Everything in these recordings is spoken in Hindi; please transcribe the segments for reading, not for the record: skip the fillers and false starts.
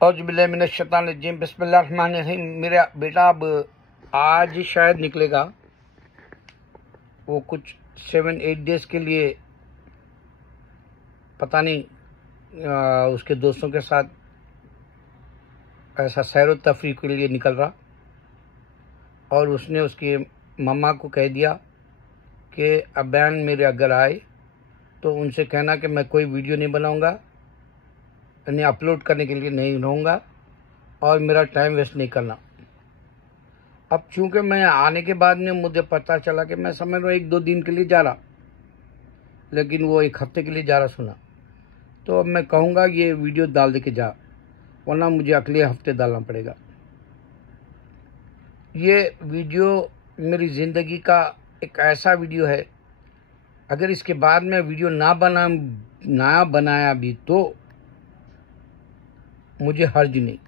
औज़ुबिल्लाहिमिनश्शैतानिर्रजीम बिस्मिल्लाहिर्रहमानिर्रहीम। मेरा बेटा अब आज शायद निकलेगा। वो कुछ 7-8 डेज़ के लिए पता नहीं उसके दोस्तों के साथ ऐसा सैर व तफरीह के लिए निकल रहा, और उसने उसकी मम्मा को कह दिया कि अब्बान मेरे अगर आए तो उनसे कहना कि मैं कोई वीडियो नहीं बनाऊंगा, इन्हें अपलोड करने के लिए नहीं रहूँगा और मेरा टाइम वेस्ट नहीं करना। अब चूंकि मैं आने के बाद में मुझे पता चला कि मैं समझ रहा 1-2 दिन के लिए जा रहा, लेकिन वो 1 हफ्ते के लिए जा रहा सुना, तो अब मैं कहूँगा ये वीडियो डाल दे के जा, वरना मुझे अगले हफ्ते डालना पड़ेगा। ये वीडियो मेरी ज़िंदगी का एक ऐसा वीडियो है, अगर इसके बाद में वीडियो ना बनाया भी तो मुझे हर्ज नहीं,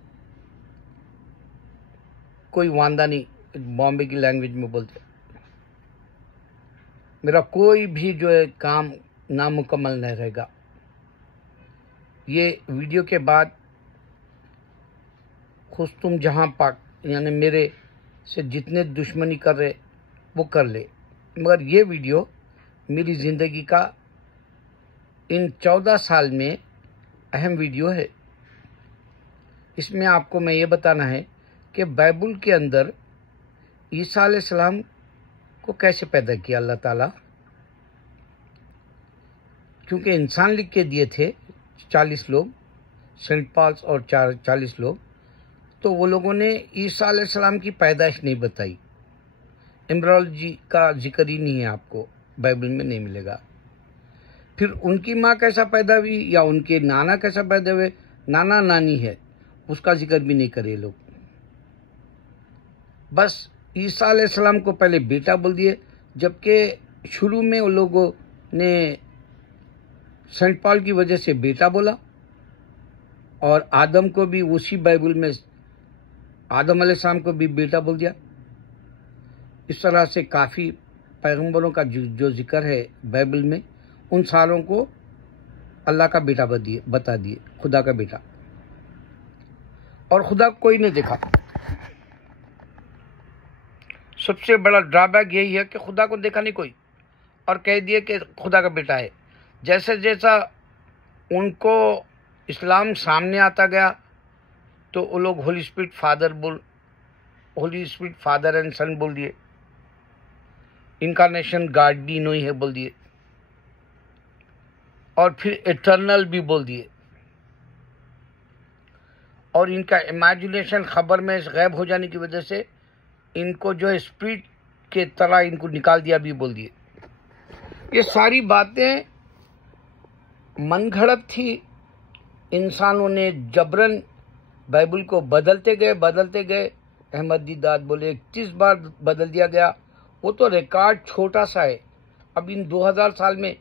कोई वांदा नहीं, बॉम्बे की लैंग्वेज में बोलते। मेरा कोई भी जो है काम नामुकम्मल नहीं रहेगा। ये वीडियो के बाद खुश तुम जहां पाक, यानी मेरे से जितने दुश्मनी कर रहे वो कर ले, मगर ये वीडियो मेरी ज़िंदगी का इन 14 साल में अहम वीडियो है। इसमें आपको मैं ये बताना है कि बाइबल के अंदर ईसा अलैहिस्सलाम को कैसे पैदा किया अल्लाह ताला, क्योंकि इंसान लिख के दिए थे 40 लोग, सेंट पॉल्स और 40 लोग, तो वो लोगों ने ईसा अलैहिस्सलाम की पैदाइश नहीं बताई। एम्ब्रियोलॉजी का जिक्र ही नहीं है, आपको बाइबल में नहीं मिलेगा। फिर उनकी माँ कैसा पैदा हुई या उनके नाना कैसा पैदा हुए, नाना नानी है, उसका जिक्र भी नहीं करे लोग। बस ईसा अलैहिस्सलाम को पहले बेटा बोल दिए, जबकि शुरू में उन लोगों ने सेंट पॉल की वजह से बेटा बोला, और आदम को भी उसी बाइबल में आदम अलैहिस्सलाम को भी बेटा बोल दिया। इस तरह से काफ़ी पैगंबरों का जो जिक्र है बाइबल में, उन सारों को अल्लाह का बेटा बता दिए, खुदा का बेटा। और खुदा कोई नहीं देखा। सबसे बड़ा ड्रॉबैक यही है कि खुदा को देखा नहीं कोई, और कह दिए कि खुदा का बेटा है। जैसे जैसा उनको इस्लाम सामने आता गया तो वो लोग होली स्पिरिट फादर एंड सन बोल दिए, इनकारनेशन गॉड भी नहीं है बोल दिए, और फिर इटर्नल भी बोल दिए, और इनका इमेजिनेशन खबर में गायब हो जाने की वजह से इनको जो है स्पिरिट के तरह इनको निकाल दिया भी बोल दिए। ये सारी बातें मनगढ़ंत थी। इंसानों ने जबरन बाइबल को बदलते गए। अहमदीदाद बोले 31 बार बदल दिया गया। वो तो रिकॉर्ड छोटा सा है। अब इन 2000 साल में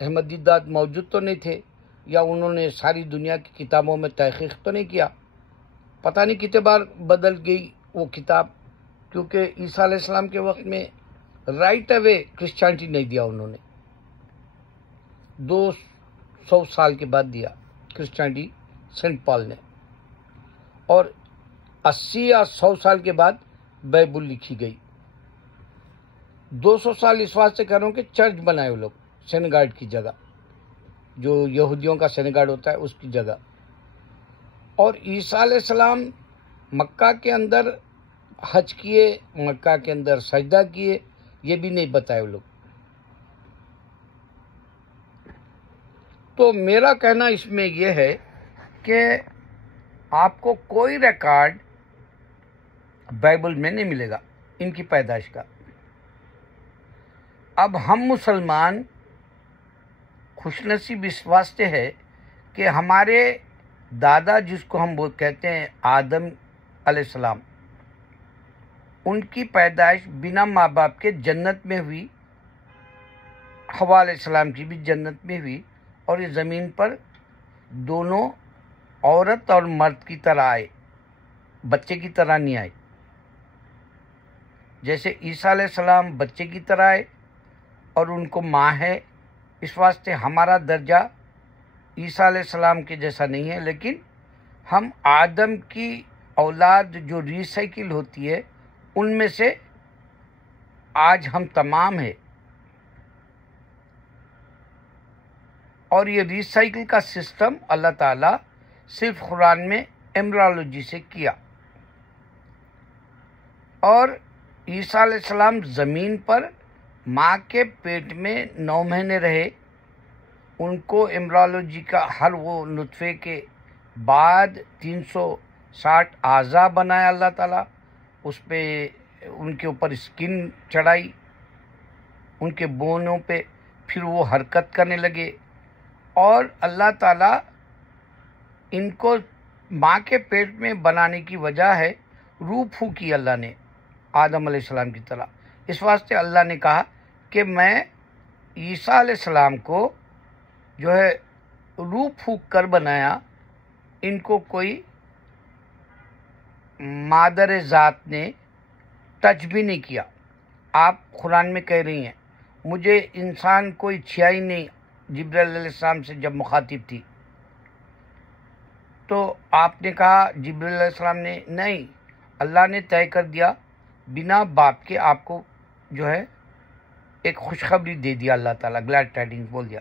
अहमदीदाद मौजूद तो नहीं थे, या उन्होंने सारी दुनिया की किताबों में तहकीक तो नहीं किया। पता नहीं कितने बार बदल गई वो किताब, क्योंकि ईसा अलैहिस्सलाम के वक्त में राइट अवे क्रिश्चियनिटी नहीं दिया उन्होंने, 200 साल के बाद दिया क्रिश्चियनिटी सेंट पॉल ने, और 80 या 100 साल के बाद बाइबल लिखी गई। 200 साल इस वास्ते कर रहा हूँ कि चर्च बनाए वो लोग, सिनेगाड की जगह, जो यहूदियों का सिनेगाड होता है उसकी जगह। और ईसा अलैहिस्सलाम मक्का के अंदर हज किए, मक्का के अंदर सजदा किए, ये भी नहीं बताए वो लोग। तो मेरा कहना इसमें यह है कि आपको कोई रिकॉर्ड बाइबल में नहीं मिलेगा इनकी पैदाइश का। अब हम मुसलमान खुशनसीब इस वास्ते है कि हमारे दादा, जिसको हम वो कहते हैं आदम अलैहिस्सलाम, उनकी पैदाइश बिना माँ बाप के जन्नत में हुई। हवा अलैहिस्सलाम की भी जन्नत में हुई, और इस ज़मीन पर दोनों औरत और मर्द की तरह आए, बच्चे की तरह नहीं आए। जैसे ईसा अलैहिस्सलाम बच्चे की तरह आए और उनको माँ है, इस वास्ते हमारा दर्जा ईसा अलैहिस्सलाम के जैसा नहीं है, लेकिन हम आदम की औलाद जो रिसाइकिल होती है उनमें से आज हम तमाम है। और ये रिसाइकिल का सिस्टम अल्लाह ताला सिर्फ कुरान में एम्ब्रियोलॉजी से किया। और ईसा अलैहिस्सलाम ज़मीन पर माँ के पेट में 9 महीने रहे। उनको एम्ब्रियोलॉजी का हर वो नुत्फ़े के बाद 360 आज़ा बनाया अल्लाह ताला। उस पर उनके ऊपर स्किन चढ़ाई, उनके बोनों पे, फिर वो हरकत करने लगे। और अल्लाह ताला इनको माँ के पेट में बनाने की वजह है रूह फूकी अल्लाह ने आदम अलैहिस्सलाम की तरह। इस वास्ते अल्लाह ने कहा कि मैं ईसा अलैहिस्सलाम को जो है रूह फूक कर बनाया। इनको कोई मादर ज़ात ने टच भी नहीं किया। आप कुरान में कह रही हैं मुझे इंसान कोई छिया ही नहीं जिब्राइल अलैहिस्सलाम से जब मुखातिब थी, तो आपने कहा जिब्राइल अलैहिस्सलाम ने नहीं, अल्लाह ने तय कर दिया बिना बाप के आपको जो है एक खुशखबरी दे दिया। अल्लाह ताला ग्लैड टाइडिंग्स बोल दिया,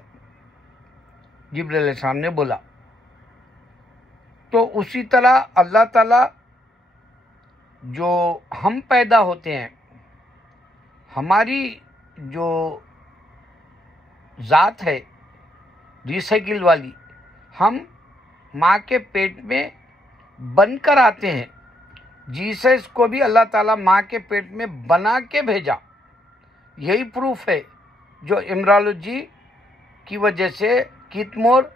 जिब्राइल अलैहिस्सलाम ने बोला। तो उसी तरह अल्लाह ताला जो हम पैदा होते हैं, हमारी जो ज़ात है रिसाइकिल वाली, हम माँ के पेट में बनकर आते हैं। जीसस को भी अल्लाह ताला माँ के पेट में बना के भेजा। यही प्रूफ है जो एम्ब्रियोलॉजी की वजह से कितमोर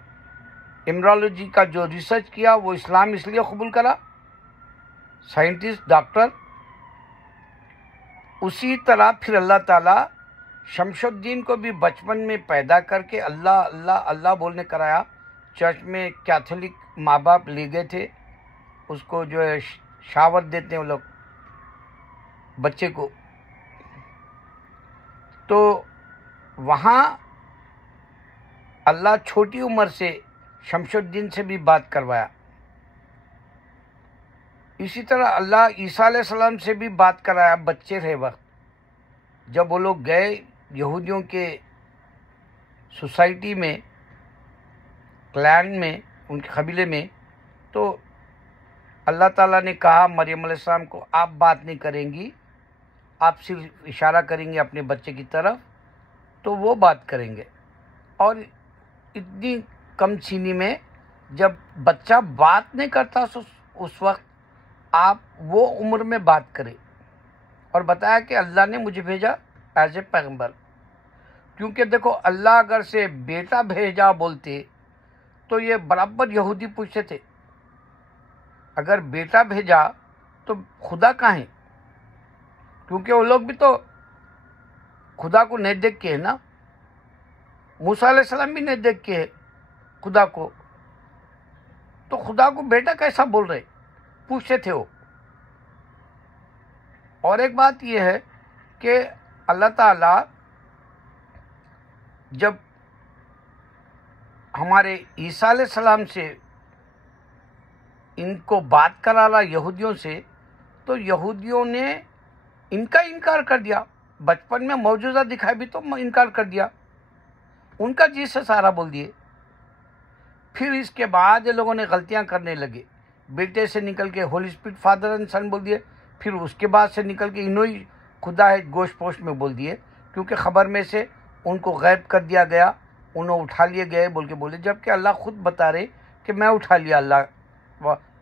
एम्ब्रियोलॉजी का जो रिसर्च किया वो इस्लाम इसलिए कबूल करा, साइंटिस्ट डॉक्टर। उसी तरह फिर अल्लाह ताला शमशुद्दीन को भी बचपन में पैदा करके अल्लाह अल्लाह अल्लाह बोलने कराया। चर्च में कैथोलिक माँ बाप ले गए थे, उसको जो है शावर देते हैं वो लोग बच्चे को। तो वहाँ अल्लाह छोटी उम्र से शमशुद्दीन से भी बात करवाया। इसी तरह अल्लाह ईसा अलैहिस्सलाम से भी बात कराया बच्चे रहे वक्त। जब वो लोग गए यहूदियों के सोसाइटी में, क्लैन में, उनके कबीले में, तो अल्लाह ताला ने कहा मरियम अलैहिस्सलाम को आप बात नहीं करेंगी, आप सिर्फ इशारा करेंगे अपने बच्चे की तरफ, तो वो बात करेंगे। और इतनी कम चीनी में जब बच्चा बात नहीं करता उस वक्त आप वो उम्र में बात करें। और बताया कि अल्लाह ने मुझे भेजा एज ए पैगम्बर। क्योंकि देखो अल्लाह अगर से बेटा भेजा बोलते तो ये बराबर यहूदी पूछते थे, अगर बेटा भेजा तो खुदा कहाँ है? क्योंकि वो लोग भी तो खुदा को नहीं देख के है ना, मूसा अलैहिस्सलाम भी नहीं देख के है खुदा को, तो खुदा को बेटा कैसा बोल रहे, पूछते थे वो। और एक बात यह है कि अल्लाह ताला जब हमारे ईसा अलैहिस्सलाम से इनको बात करा रहा यहूदियों से, तो यहूदियों ने इनका इनकार कर दिया। बचपन में मौजूदा दिखाई भी तो इनकार कर दिया, उनका जी से सारा बोल दिए। फिर इसके बाद ये लोगों ने गलतियां करने लगे, बेटे से निकल के होली स्पिरिट फादर एंड सन बोल दिए। फिर उसके बाद से निकल के इन्हों ही खुदा है गोश्त पोस्ट में बोल दिए, क्योंकि ख़बर में से उनको गैब कर दिया गया, उन्हें उठा लिए गए बोल के बोले। जबकि अल्लाह खुद बता रहे कि मैं उठा लिया, अल्लाह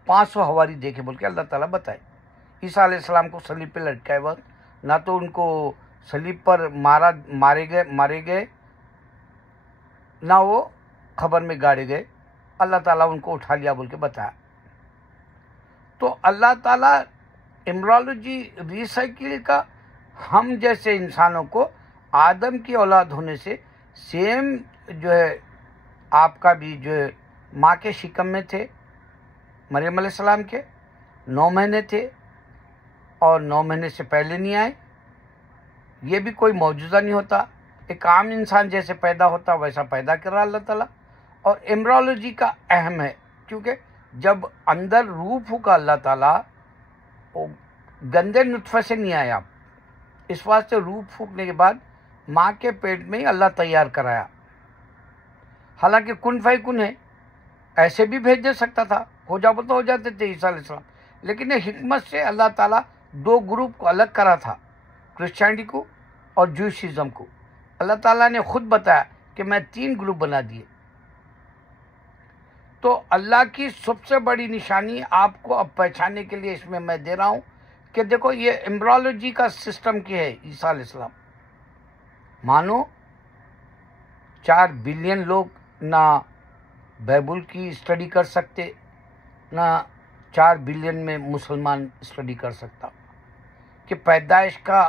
500 हवारी देखे बोल के अल्लाह ताला बताए। ईसा अलैहिस्सलाम को सलीब पे लटकाए वक्त ना तो उनको सलीब पर मारे गए ना वो खबर में गाड़े गए, अल्लाह ताला उनको उठा लिया बोल के बताया। तो अल्लाह ताला एम्ब्रियोलॉजी रिसाइकिल का हम जैसे इंसानों को आदम की औलाद होने से सेम जो है आपका भी जो है माँ के शिकम में थे, मरियम अलैहिस्सलाम के 9 महीने थे और 9 महीने से पहले नहीं आए। ये भी कोई मौजूदा नहीं होता, एक आम इंसान जैसे पैदा होता वैसा पैदा कर रहा अल्लाह ताला। और एम्ब्रियोलॉजी का अहम है, क्योंकि जब अंदर रूह फूका अल्लाह ताला, वो गंदे नुत्फे से नहीं आया। इस वास्ते रूह फूकने के बाद माँ के पेट में ही अल्लाह तैयार कराया। हालांकि कुन फैकुन है, ऐसे भी भेज दे सकता था, हो जाओ तो हो जाते थे ईसा अलैहिस्सलाम, लेकिन ये हिकमत से अल्लाह ताला दो ग्रुप को अलग करा था, क्रिश्चियनिटी को और जूइशिज्म को। अल्लाह ताला ने खुद बताया कि मैं 3 ग्रुप बना दिए। तो अल्लाह की सबसे बड़ी निशानी आपको अब पहचानने के लिए इसमें मैं दे रहा हूँ कि देखो ये एम्ब्रियोलॉजी का सिस्टम क्या है। ईसा अलैहिस्सलाम, मानो 4 बिलियन लोग ना बाइबल की स्टडी कर सकते, ना 4 बिलियन में मुसलमान स्टडी कर सकता, कि पैदाइश का,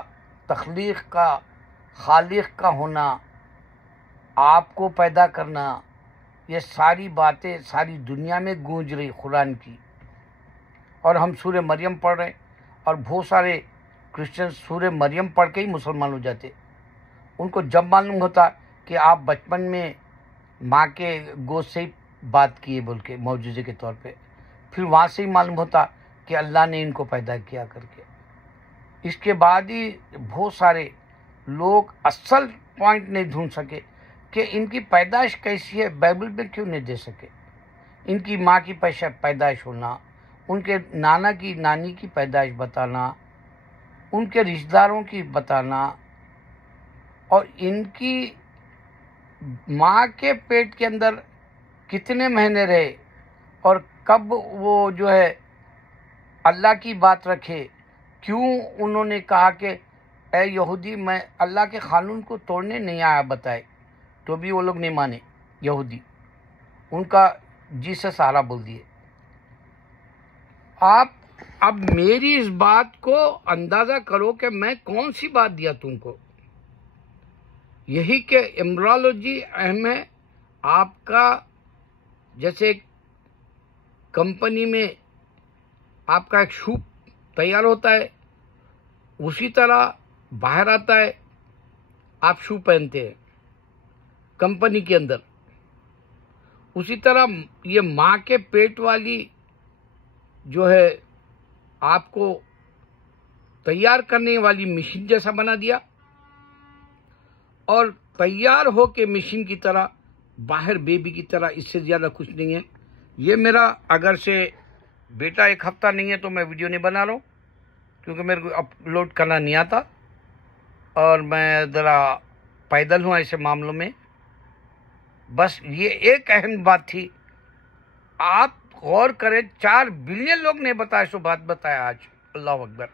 तख्लीक का, खालिक का होना, आपको पैदा करना, ये सारी बातें सारी दुनिया में गूंज रही कुरान की। और हम सूरह मरियम पढ़ रहे हैं, और बहुत सारे क्रिश्चियन सूरह मरियम पढ़ के ही मुसलमान हो जाते। उनको जब मालूम होता कि आप बचपन में माँ के गोद से ही बात किए बोल के मौजूजे के तौर पे, फिर वहाँ से ही मालूम होता कि अल्लाह ने इनको पैदा किया करके। इसके बाद ही बहुत सारे लोग असल पॉइंट नहीं ढूंढ सके कि इनकी पैदाइश कैसी है, बाइबल में क्यों नहीं दे सके। इनकी माँ की पैदाइश होना, उनके नाना की नानी की पैदाइश बताना, उनके रिश्तेदारों की बताना, और इनकी माँ के पेट के अंदर कितने महीने रहे और कब वो जो है अल्लाह की बात रखे। क्यों उन्होंने कहा कि ए यहूदी, मैं अल्लाह के कानून को तोड़ने नहीं आया बताए, तो भी वो लोग नहीं माने यहूदी, उनका जी से सहारा बोल दिए। आप अब मेरी इस बात को अंदाज़ा करो कि मैं कौन सी बात दिया तुमको। यही कि एम्ब्रियोलॉजी अहम है। आपका जैसे कंपनी में आपका एक शू तैयार होता है, उसी तरह बाहर आता है, आप शू पहनते हैं कंपनी के अंदर। उसी तरह ये माँ के पेट वाली जो है आपको तैयार करने वाली मशीन जैसा बना दिया, और तैयार हो के मशीन की तरह बाहर बेबी की तरह, इससे ज़्यादा कुछ नहीं है। ये मेरा अगर से बेटा 1 हफ्ता नहीं है तो मैं वीडियो नहीं बना रहा हूँ, क्योंकि मेरे को अपलोड करना नहीं आता और मैं ज़रा पैदल हूँ ऐसे मामलों में। बस ये एक अहम बात थी, आप गौर करें, 4 बिलियन लोग ने बताया सो बात बताया आज। अल्लाह अकबर।